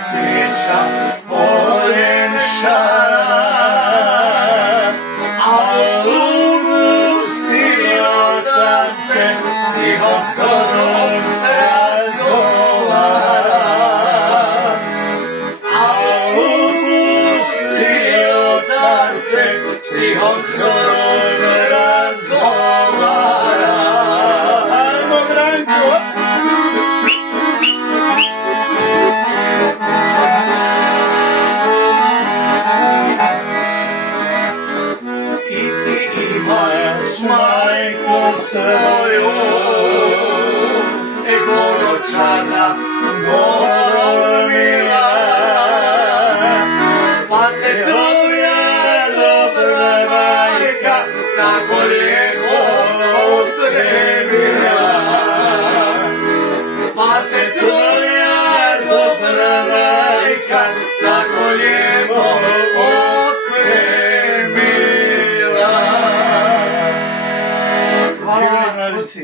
cvijeća poljenša, a lugu sirota se stihom zgodom razgovara, a lugu sirota se stihom zgodom razgovara. Ajmo, Branko! Majku svoju, goročana, goromila, pa te tvoja dobra majka tako lijepo opremila, pa te tvoja dobra majka tako lijepo opremila. Hvala, Ruci.